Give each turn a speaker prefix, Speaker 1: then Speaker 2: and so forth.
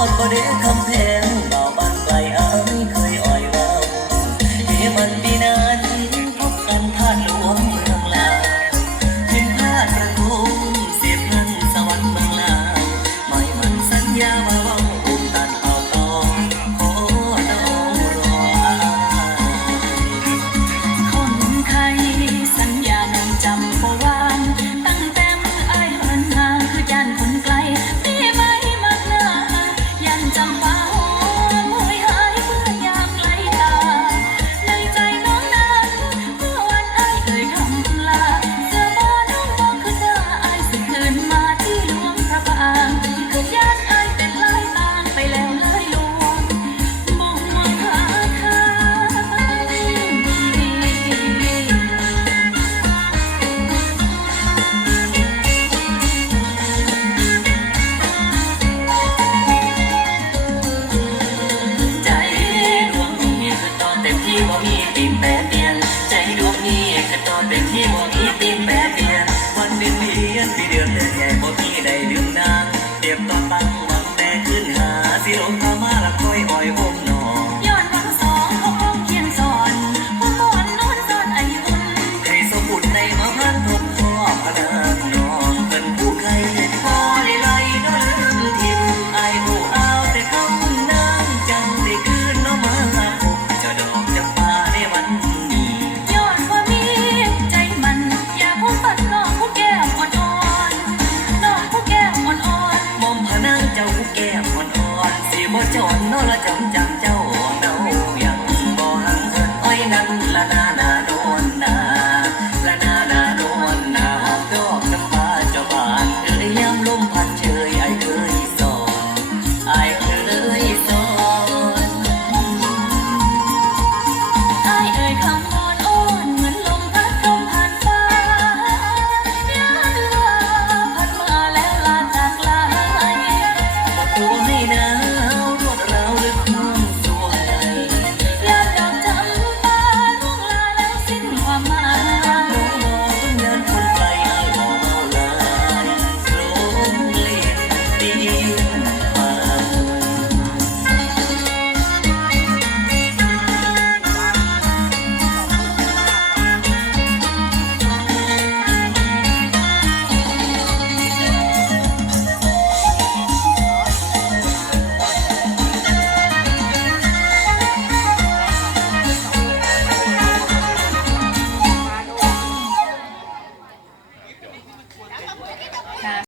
Speaker 1: อดบ่ได้คำแพง